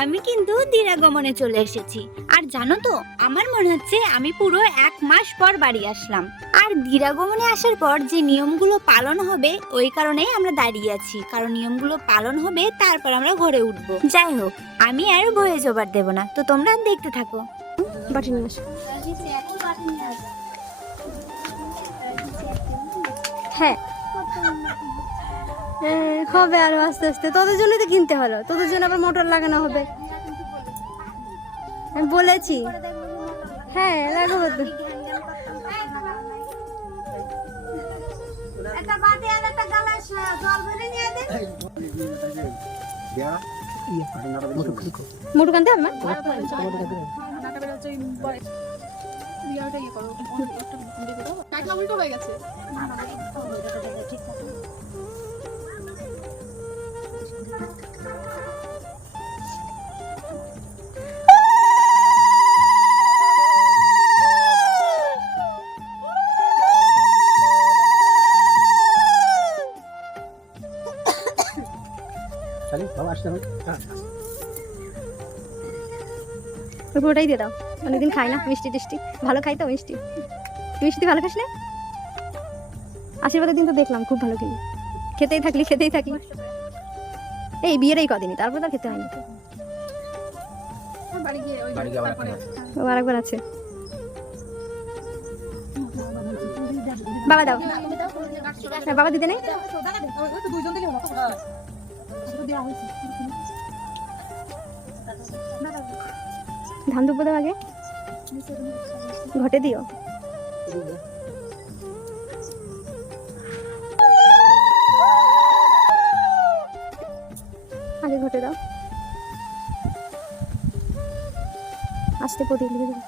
আমি কিন্তু দিরাগমনে চলে এসেছি। আর জানো তো, আমার মনে হচ্ছে আমি পুরো 1 মাস পর বাড়ি আসলাম। আর দিরাগমনে আসার পর যে নিয়মগুলো পালন হবে ওই কারণেই আমরা দাঁড়িয়ে আছি, কারণ নিয়মগুলো পালন হবে তারপর আমরা ঘরে উঠবো। যাই হোক, আমি আর ভয়েস ওভার দেব না, তো তোমরা দেখতে থাকো। বাটি নিয়ে আসো। হ্যাঁ হবে আরো আস্তে আস্তে, তোদের জন্যই তো কিনতে হলো, তোদের জন্য আবার মোটর লাগানো হবে। আমি বলেছি হ্যাঁ লাগাবো তো। মোটর কানতে হবে হয়ে গেছে। পুরোটাই দিয়ে দাও, অনেকদিন খাই না মিষ্টি টিষ্টি, ভালো খাই তো মিষ্টি। তুই মিষ্টি ভালো খাস না? আশীর্বাদের দিন তো দেখলাম খুব ভালো খেলি, খেতেই থাকলি। এই বিয়ের এই কদিনই, তারপর তো খেতে হয়নি। আবার একবার আছে। বাবা দাও, বাবা দিতে নেই। ধান দুব্বো দাও আগে, ঘটে দিও। আগে ঘটে দাও, আস্তে প্রদীপ লিখে দেবো।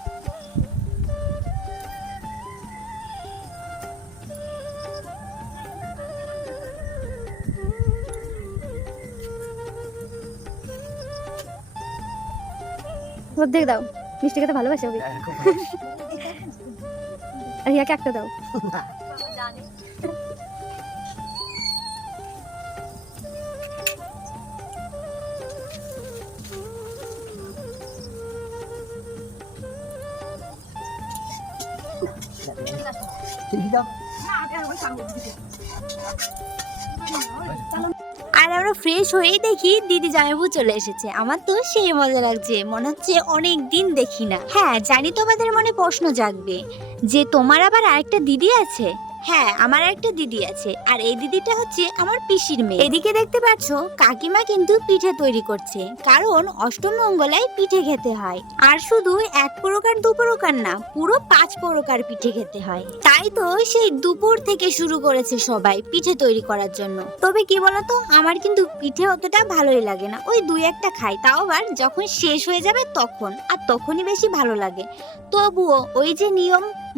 অর্ধেক দাও, মিষ্টি খেতে ভালোবাসে ওকে। আর ইয়াকে একটা দাও। আর আমরা ফ্রেশ হয়েই দেখি দিদি জামাইবু চলে এসেছে। আমার তো সেই মজা লাগছে, মনে হচ্ছে অনেক দিন দেখি না। হ্যাঁ জানি তোমাদের মনে প্রশ্ন জাগবে যে তোমার আবার আরেকটা দিদি আছে। হ্যাঁ আমার একটা দিদি আছে, আর এই দিদিটা হচ্ছে আমার পিসির মেয়ে। এদিকে দেখতে পাচ্ছ কাকিমা কিন্তু পিঠে তৈরি করছে, কারণ অষ্টমঙ্গলায় পিঠে খেতে হয়। আর শুধু 1 প্রকার 2 প্রকার না, পুরো 5 প্রকার পিঠে খেতে হয়। তাই তো সেই দুপুর থেকে শুরু করেছে সবাই পিঠে তৈরি করার জন্য। তবে কি বলতো, আমার কিন্তু পিঠে অতটা ভালোই লাগে না, ওই 2-1টা খাই, তাও আবার যখন শেষ হয়ে যাবে তখন, আর তখনই বেশি ভালো লাগে। তবুও ওই যে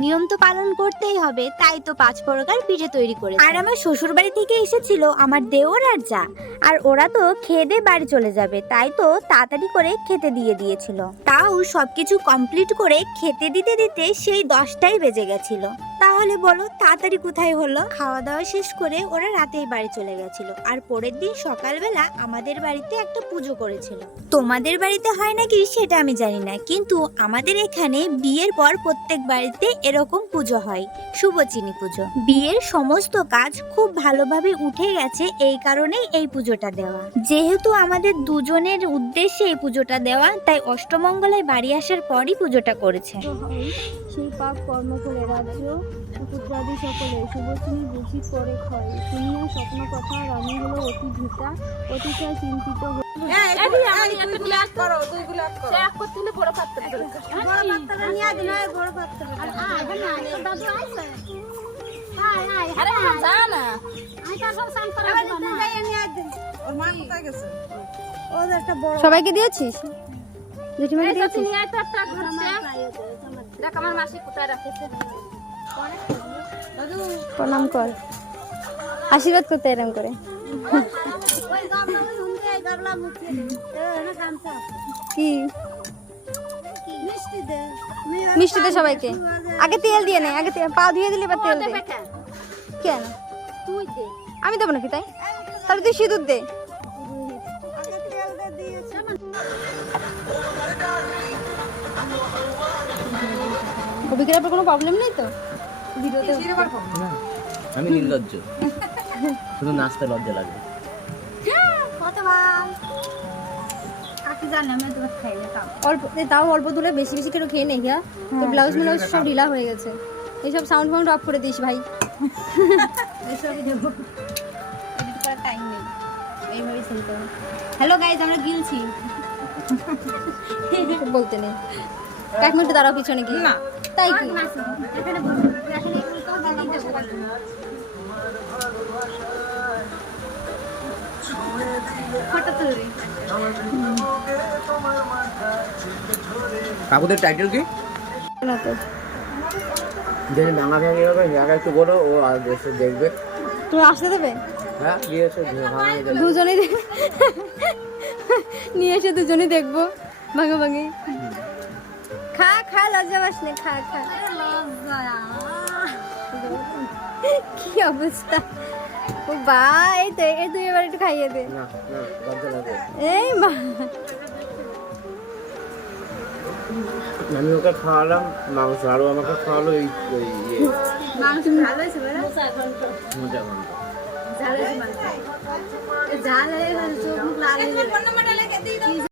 নিয়ম তো পালন করতেই হবে, তাই তো 5 প্রকার পিঠে তৈরি করে। আর আমার শ্বশুর বাড়ি থেকে এসেছিল আমার দেওর আর যা, আর ওরা তো খেয়ে দিয়ে বাড়ি চলে যাবে, তাই তো তাড়াতাড়ি করে খেতে দিয়ে দিয়েছিল। তাও সবকিছু কমপ্লিট করে খেতে দিতে দিতে সেই 10টাই বেজে গেছিল। তাহলে বলো তাড়াতাড়ি কোথায় হলো? খাওয়া দাওয়া শেষ করে ওরা রাতেই বাড়ি চলে গেছিল। আর পরের দিন সকালবেলা আমাদের বাড়িতে একটা পুজো করেছিল। তোমাদের বাড়িতে হয় নাকি সেটা আমি জানি না, কিন্তু আমাদের এখানে বিয়ের পর প্রত্যেক বাড়িতে এরকম পুজো হয়, শুভচিনী পুজো। বিয়ের সমস্ত কাজ খুব ভালোভাবে উঠে গেছে, এই কারণেই এই পুজোটা দেওয়া। যেহেতু আমাদের দুজনের উদ্দেশ্যে এই পুজোটা দেওয়া, তাই অষ্টমঙ্গলায় বাড়ি আসার পরই পুজোটা করেছে। সেই পাপ কর্মফলে রাজ্য পুত্রাদি সকলে শুভচিনী বুঝি করে ক্ষয়, শুনিয়া স্বপ্ন কথা রানী হলো অতি ভীতা, অতিশয় চিন্তিত। সবাইকে দিয়েছিস? জেঠিমাকে দিয়েছিস? প্রণাম কর, আশীর্বাদ করতে এরম করে। কি মিষ্টি দে সবাইকে, আগে তেল দিয়ে নেই, আগে পা ধুয়ে দিলে এবার তেল দে। কেন আমি দেবো নাকি? তাই তাহলে তুই সিঁদুর দে। কবিকের আপনার কোনো প্রবলেম নেই তো ভিডিওতে? না, আমি নির্লজ্জ, শুধু নাচতে লজ্জা লাগে। কতবার কাকে জানে আমি তো খাই না তাও। অল্প তাও অল্প তুলে বেশি বেশি করে খেয়ে নেই হ্যাঁ তোর ব্লাউজ ব্লাউজ সব ঢিলা হয়ে গেছে। এইসব সাউন্ড ফাউন্ড অফ করে দিস ভাই। এসবই দেবো, এডিট করার টাইম নেই, এইভাবেই সেল করো। হ্যালো গাইজ, আমরা গিলছি। বলতে নেই। এক মিনিট দাঁড়াও পিছনে গিয়ে। না তাই কি এখানে বসো, এখানে একটু তো দাঁড়িয়ে যাবো। ফটো তুলবি। কাকুদের টাইটেল কি? না তো যিনি ভাঙা ভাঙি হবে জায়গা একটু বলো, ও আর এসে দেখবে। তুমি আসতে দেবে? হ্যাঁ, গিয়ে এসে ভাঙা যাবে। দুজনেই নিয়ে এসে দুজনেই দেখবো ভাঙা ভাঙি। খা খা লজ্জা পাস না, খা খা। কি অবস্থা ও বা, এই তো এই তুই এবার একটু খাইয়ে দে। না না, লজ্জা লাগে। এই মা, আমি ওকে খাওয়ালাম মাংস, আরও আমাকে খাওয়ালো এই ইয়ে মাংস ভালো হয়েছে বলো? মোটা মাংস। ঝাল হয়েছে মাংস। ঝাল হয়ে গেছে, চোখ মুখ লাল হয়ে গেছে।